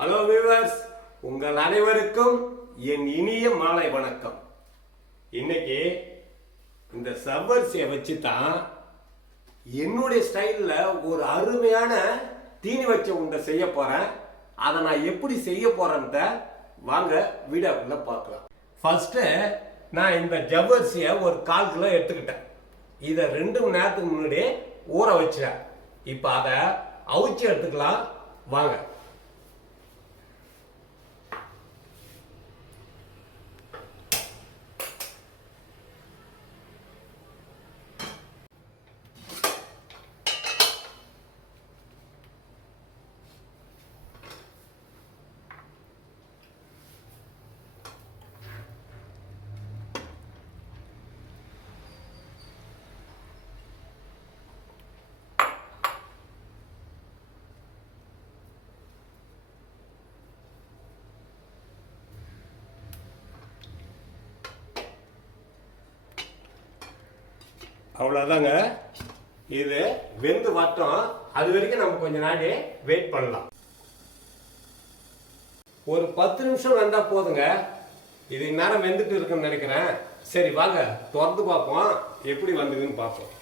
Hello viewers உங்கள் அனைவருக்கும் என் இனிய மாலை வணக்கம். இன்னைக்கு இந்த சவ்வரிசியை வச்சு தான் என்னுடைய ஸ்டைலில் ஒரு அருமையான தீனி வச்ச உண்டை செய்ய போகிறேன் அதை நான் எப்படி செய்ய போகிறேன்ட்ட வாங்க வீடியோக்குள்ளே பார்க்கலாம். ஃபஸ்ட்டு நான் இந்த ஜவ்வரிசியை ஒரு கால் கிலோ எடுத்துக்கிட்டேன். இதை ரெண்டு மணி நேரத்துக்கு முன்னாடி ஊற வச்சிட்டேன். இப்போ அதை அவிச்சு எடுத்துக்கலாம். வாங்க. அவ்வளோதாங்க இது வெந்து வட்டம். அது வரைக்கும் நம்ம கொஞ்ச நாடி வெயிட் பண்ணலாம். ஒரு பத்து நிமிஷம் வந்தால் போதுங்க. இது நேரம் வெந்துட்டு இருக்குன்னு நினைக்கிறேன். சரி வாங்க. திறந்து பார்ப்போம். எப்படி வந்ததுன்னு பார்ப்போம்.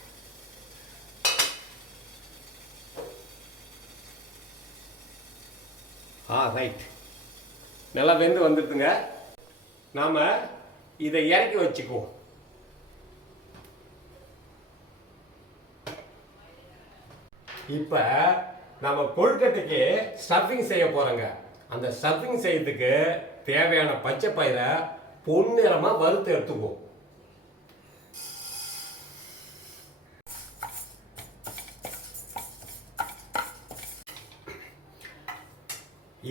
ஆ ரைட் நல்லா வெந்து வந்துடுதுங்க. நாம் இதை இறக்கி வச்சுக்குவோம். இப்போ நம்ம கொழுக்கட்டைக்கு ஸ்டஃபிங் செய்ய போகிறோங்க அந்த ஸ்டஃபிங் செய்யறதுக்கு தேவையான பச்சை பயிரை பொன்னிறமாக வறுத்து எடுத்துக்குவோம்.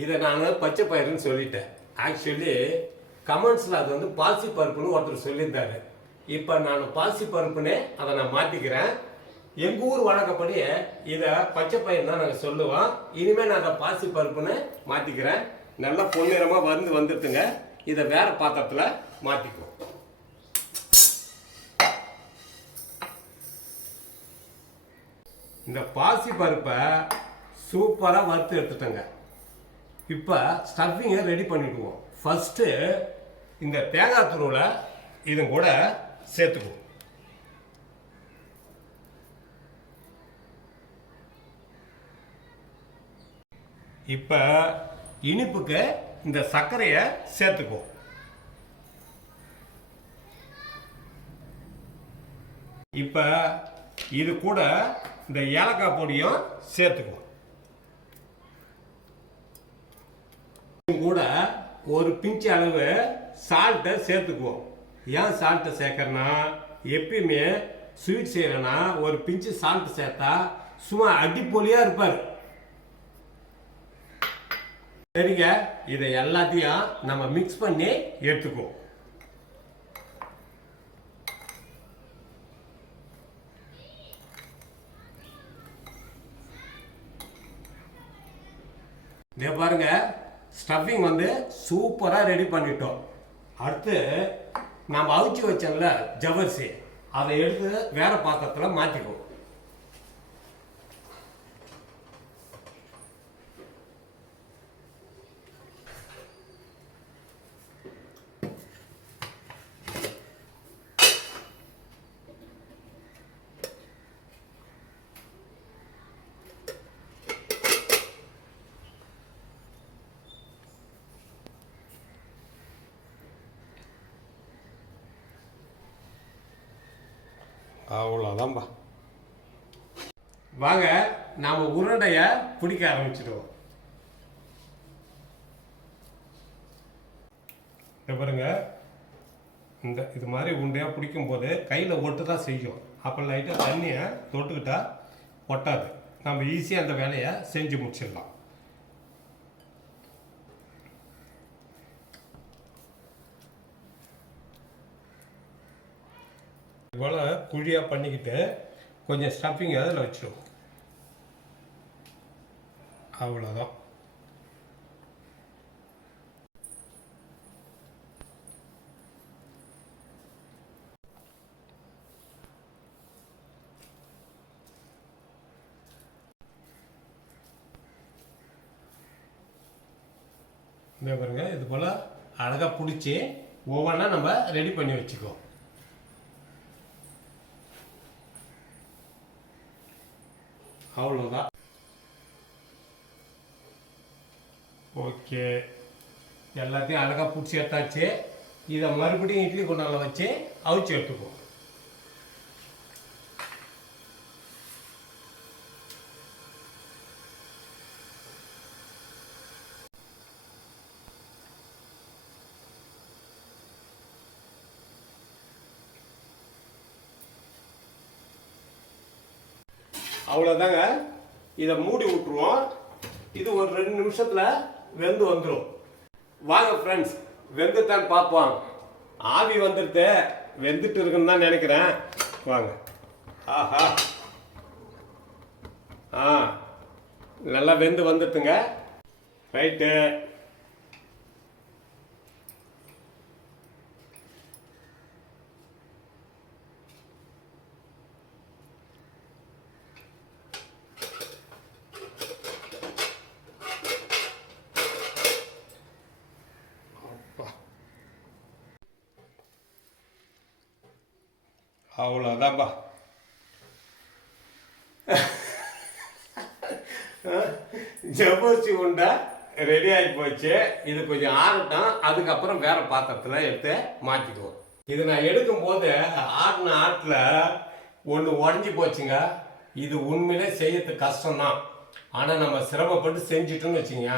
இதை நான் பச்சை பயிறுன்னு சொல்லிட்டேன். ஆக்சுவலி கமெண்ட்ஸில் அது வந்து பாசி பருப்புன்னு ஒருத்தர் சொல்லியிருந்தாரு. இப்போ நான் பாசி பருப்புனே அதை நான் மாற்றிக்கிறேன் எங்கள் ஊர் வழக்கப்படி இதை பச்சை பயிர் தான் நாங்கள் சொல்லுவோம். இனிமேல் நான் அதை பாசி பருப்புன்னு மாற்றிக்கிறேன் நல்லா பொன்னிறமாக வந்து வந்துட்டுங்க இதை வேறு பாத்திரத்தில் மாற்றிக்குவோம் இந்த பாசி பருப்பை சூப்பராக வறுத்து எடுத்துட்டேங்க. இப்போ ஸ்டஃபிங்கை ரெடி பண்ணிவிடுவோம் ஃபஸ்ட்டு இந்த தேங்காய் துருவில் இது கூட சேர்த்துக்குவோம். இப்போ இனிப்புக்கு இந்த சர்க்கரையை சேர்த்துக்குவோம் இப்போ இது கூட இந்த ஏலக்காய் பொடியும் சேர்த்துக்குவோம் இது கூட ஒரு பிஞ்சு அளவு சால்ட்டை சேர்த்துக்குவோம் ஏன் சால்ட்டை சேர்க்கறனா எப்பயுமே ஸ்வீட் செய்கிறேன்னா ஒரு பிஞ்சு சால்ட் சேர்த்தா சும்மா அடிப்பொலியாக இருப்பார். சரிங்க. இதை எல்லாத்தையும் நம்ம மிக்ஸ் பண்ணி எடுத்துக்குவோம் இதே பாருங்க. ஸ்டஃபிங் வந்து சூப்பராக ரெடி பண்ணிட்டோம். அடுத்து நாம் அவிச்சு வச்சோம்ல ஜவர்சி அதை எடுத்து வேற பாத்திரத்தில் மாற்றிக்குவோம் அவ்வளோதான்பா வாங்க நாம் உருண்டையை பிடிக்க ஆரம்பிச்சிடுவோம். பாருங்க இந்த இது மாதிரி உண்டையாக பிடிக்கும் போது கையில் ஒட்டு தான் செய்யும். அப்போ லைட்டாக தண்ணியை தொட்டுக்கிட்டா ஒட்டாது. நம்ம ஈஸியாக அந்த வேலையை செஞ்சு முடிச்சிடலாம். போல் குழியாக பண்ணிக்கிட்டு கொஞ்சம் ஸ்டஃபிங் அதில் வச்சிடும் அவ்வளோதான் இந்த பாருங்க இது போல் அழகாக பிடிச்சி ஒவ்வொன்றா நம்ம ரெடி பண்ணி வச்சுக்கோ அவ்வளோதான் ஓகே எல்லாத்தையும் அழகாக பிடிச்சி எடுத்தாச்சு. இதை மறுபடியும் இட்லி குண்டால வச்சு அவிச்சு எடுத்துக்குவோம். அவ்வளோதாங்க இதை மூடி விட்டுருவோம். இது ஒரு ரெண்டு நிமிஷத்தில் வெந்து வந்துடும் வாங்க ஃப்ரெண்ட்ஸ் வெந்துத்தான் பார்ப்போம். ஆவி வந்துடுது வெந்துட்டு இருக்குன்னு தான் நினைக்கிறேன். வாங்க. ஆஹா. ஆ. நல்லா வெந்து வந்துட்டுங்க. ரைட்டு. அவ்வளோதான்ப்பா ஜவ்வரிசி உண்டா? ரெடி ஆகி போச்சு. இது கொஞ்சம் ஆறட்டும். அதுக்கப்புறம் வேற பாத்திரத்தில் எடுத்து மாற்றிக்குவோம் இது நான் எடுக்கும்போது ஆடின ஆட்டில் ஒன்று உடஞ்சி போச்சுங்க. இது உண்மையிலே செய்யறது கஷ்டம்தான். ஆனால் நம்ம சிரமப்பட்டு செஞ்சுட்டோம்னு வச்சுங்க.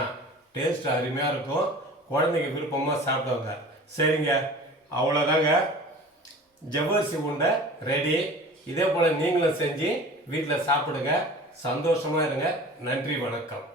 டேஸ்ட் அருமையாக இருக்கும். குழந்தைங்க விருப்பமாக சாப்பிடுவாங்க. சரிங்க. அவ்வளோதாங்க ஜவ்வரிசி உண்டை ரெடி இதே போல் நீங்களும் செஞ்சு வீட்டில் சாப்பிடுங்க. சந்தோஷமாக இருங்க. நன்றி வணக்கம்.